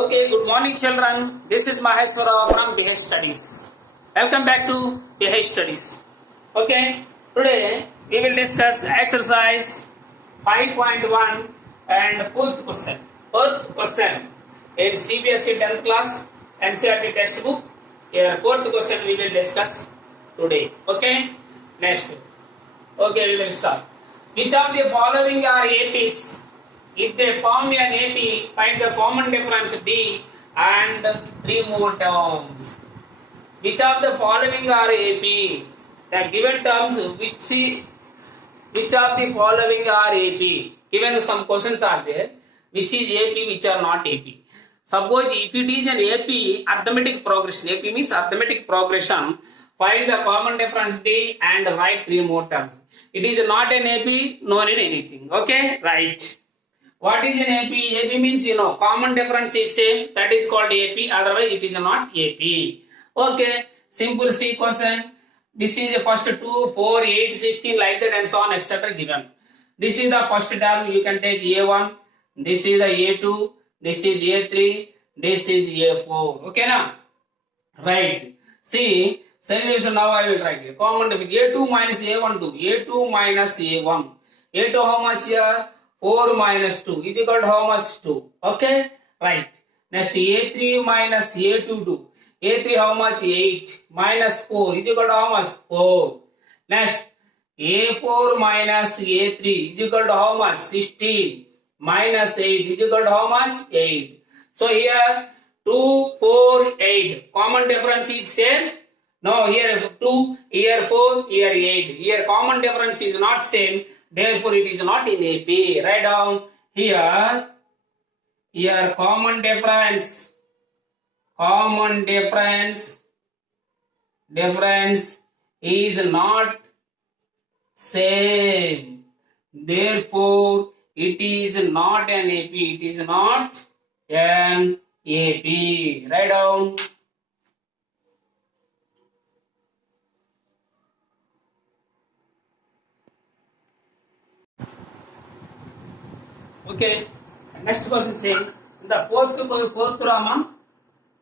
Okay, good morning children. This is Maheswara from BH Studies. Welcome back to BH Studies. Okay, today we will discuss exercise 5.1 and fourth question. Fourth question in CBSE 10th class NCERT textbook. Here, fourth question we will discuss today. Okay, next. Okay, we will start. Which of the following are APs? If they form an AP, find the common difference D and three more terms. Which of the following are AP? The given terms which of the following are AP? Given some questions are there, which is AP, which are not AP. Suppose if it is an AP, arithmetic progression. AP means arithmetic progression. Find the common difference D and write three more terms. It is not an AP, no need anything. Okay, right. What is an AP? AP means common difference is same. That is called AP. Otherwise, it is not AP. Okay. Simple C question. This is the first 2, 4, 8, 16 like that and so on etc. given. This is the first term. You can take A1. This is the A2. This is A3. This is A4. Okay now? Right. See. Solution now I will write here. Common difference. A2 minus A1 2. A2 minus A1. A2 how much here? 4 minus 2 is equal to how much? 2. Okay? Right. Next A3 minus A2 2. A3 how much? 8 minus 4 is equal to how much? 4. Next A4 minus A3 is equal to how much? 16 minus 8 is equal to how much? 8. So here 2, 4, 8. Common difference is same. No, here 2, here 4, here 8. Here common difference is not same. Therefore, it is not in AP. Write down here common difference is not same. Therefore, it is not an AP. It is not an AP. Write down. Okay, next question saying in the fourth Raman,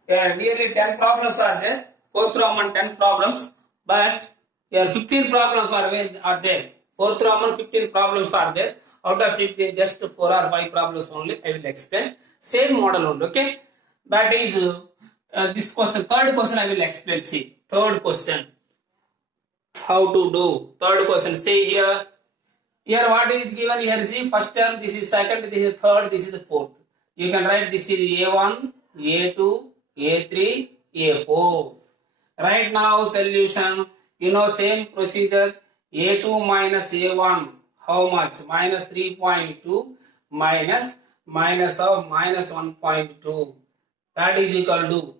nearly 10 problems are there. Fourth Raman 10 problems, but here 15 problems are there. Fourth Raman 15 problems are there. Out of 15, just 4 or 5 problems only. I will explain. Same model only. Okay, that is this question. Third question I will explain. See, third question. How to do? Third question. Say here. Here what is given here? See, first term, this is second, this is third, this is the fourth. You can write this is A1, A2, A3, A4. Right now solution, same procedure. A2 minus A1, how much? Minus 3.2 minus of minus 1.2. That is equal to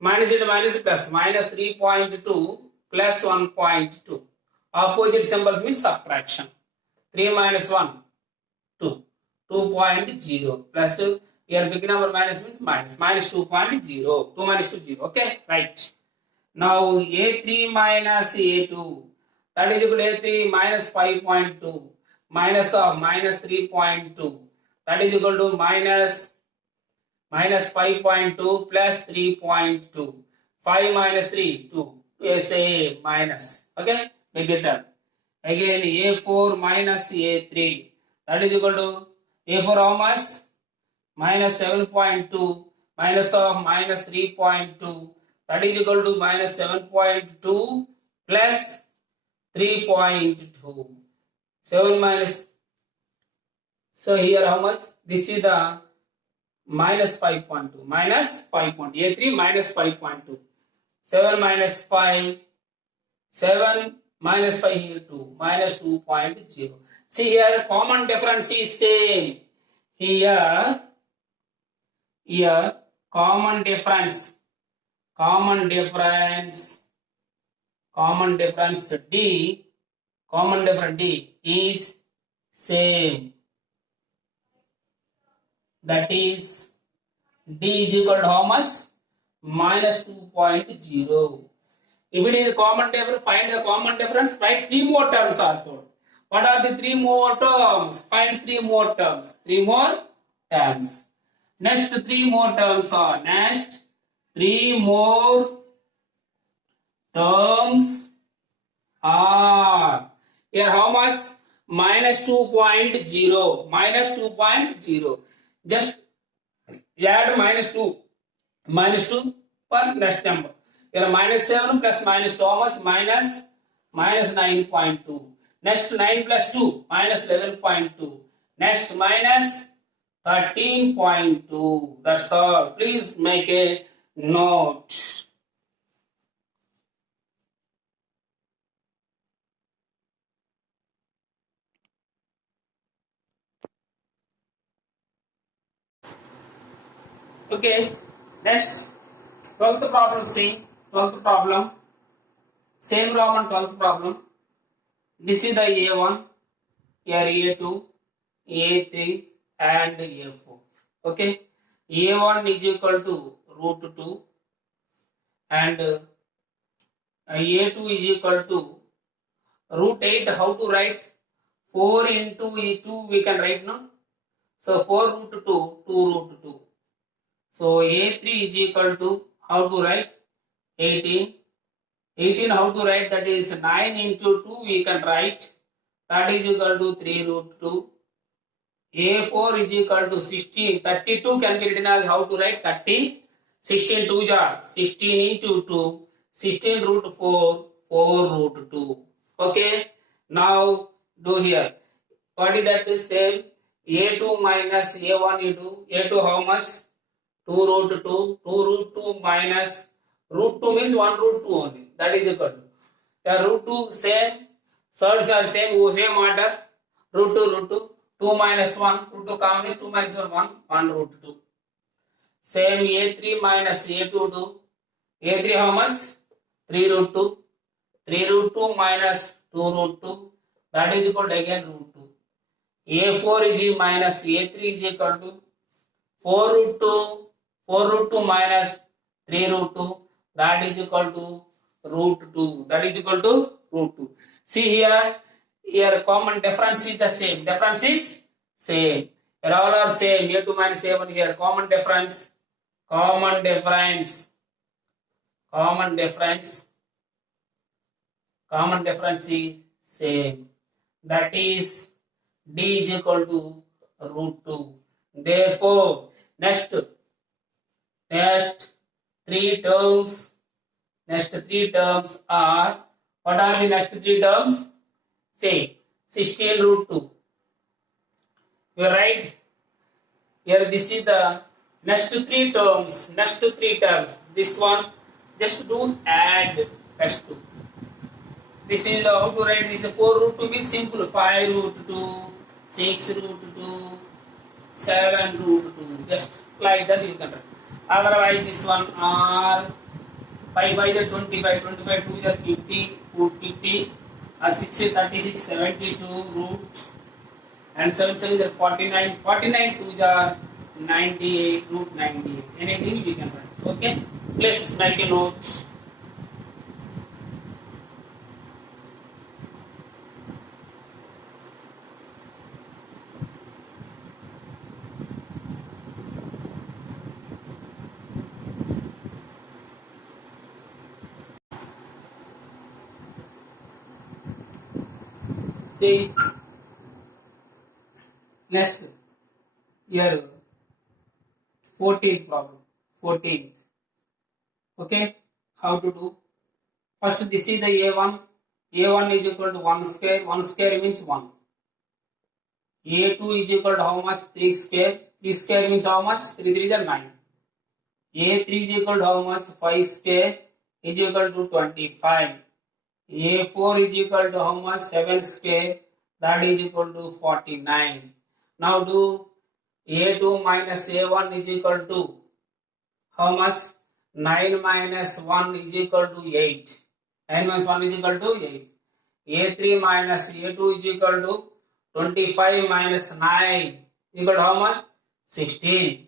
minus into minus plus minus 3.2 plus 1.2. Opposite symbols means subtraction. 3 minus 1, 2. 2.0 plus here big number minus means minus 2.0. 2 minus 2, 0. Okay, right. Now A3 minus A2. That is equal to A3 minus 5.2 minus of minus 3.2. That is equal to minus 5.2 plus 3.2. 5 minus 3, 2. SA minus. Okay. Make it up. Again A4 minus A3. That is equal to A4 how much? Minus 7.2 minus of minus 3.2. That is equal to minus 7.2 plus 3.2. 7 minus. So here how much? This is the minus 5.2. Minus 5.2. A3 minus 5.2. 7 minus 5. 7 minus 5 here 2, minus 2.0. See here, common difference is same. Here, common difference D is same. That is, D is equal to how much? Minus 2.0. If it is a common difference, find the common difference. Write 3 more terms are found. What are the 3 more terms? Find 3 more terms. 3 more terms. Next three more terms are next three more terms are here how much? Minus 2.0. Minus 2.0. Just add minus 2 per next number. Here minus 7 plus minus 2 how much? Minus 9.2. Next 9 plus 2 minus 11.2. Next minus 13.2. That's all. Please make a note. Okay. Next 12th problem. See 12th problem. Same Roman 12th problem. This is the A1, here A2, A3 and A4. Okay. A1 is equal to root 2 and A2 is equal to root 8. How to write? 4 into E2 we can write now. So 4 root 2, 2 root 2. So A3 is equal to how to write? 18. 18 how to write? That is 9 into 2 we can write. That is equal to 3 root 2. A4 is equal to 16. 32 can be written as how to write? 30. 16 2 jar. 16 into 2. 16 root 4. 4 root 2. Okay. Now do here. What is that? Same. A2 minus A1 into A2 how much? 2 root 2. 2 root 2 minus root 2 means 1 root 2 only. That is equal to. The root 2 same. Surds are same order. Root 2 root 2. 2 minus 1. Root 2 common is 2 minus 1. 1 root 2. Same A3 minus A2 2. A3 how much? 3 root 2. 3 root 2 minus 2 root 2. That is equal to again root 2. A4 is minus A3 is equal to 4 root 2. 4 root 2 minus 3 root 2. That is equal to root 2. That is equal to root 2. See here. Here common difference is the same. Difference is same. Here all are same. A2 minus A1 here. Common difference. Common difference. Common difference. Common difference is same. That is D is equal to root 2. Therefore, next three terms. Next three terms are, what are the next three terms? Say 16 root 2. You write here, this is the next three terms. Next three terms. This one, just do add first 2. This is how to write this. 4 root 2 means simple. 5 root 2, 6 root 2, 7 root 2. Just like that you can write. Otherwise, this one are 5 by the 25, 25 2 is 50, root 50, or 6 is 36, 72 root, and 7 7 is 49, 49 2 is 98, root 98. Anything we can write. Okay? Please make a note. See, next here 14th problem. 14th. Okay, how to do? First, this is the A1. A1 is equal to 1 square. 1 square means 1. A2 is equal to how much? 3 square. 3 square means how much? 3 3 is 9. A3 is equal to how much? 5 square is equal to 25. A4 is equal to how much? 7 square, that is equal to 49. Now do A2 minus A1 is equal to how much? 9 minus 1 is equal to 8. 9 minus 1 is equal to 8. A3 minus A2 is equal to 25 minus 9 equal to how much? 16.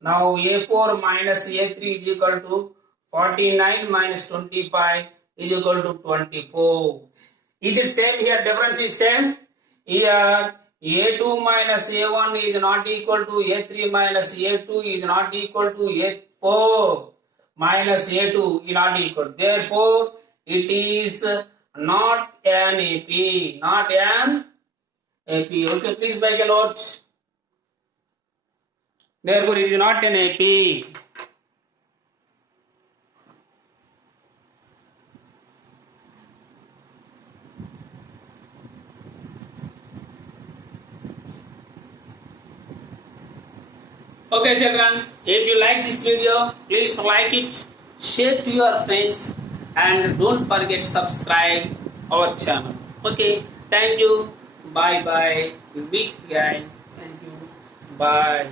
Now A4 minus A3 is equal to 49 minus 25 is equal to 24. Is it same here? Difference is same. Here A2 minus A1 is not equal to A3 minus A2 is not equal to A4 minus A2 is not equal. Therefore, it is not an AP. Not an AP. Okay, please make a note. Therefore, it is not an AP. Okay children, if you like this video, please like it, share to your friends and don't forget subscribe our channel. Okay, thank you, bye bye, we meet again, thank you, bye.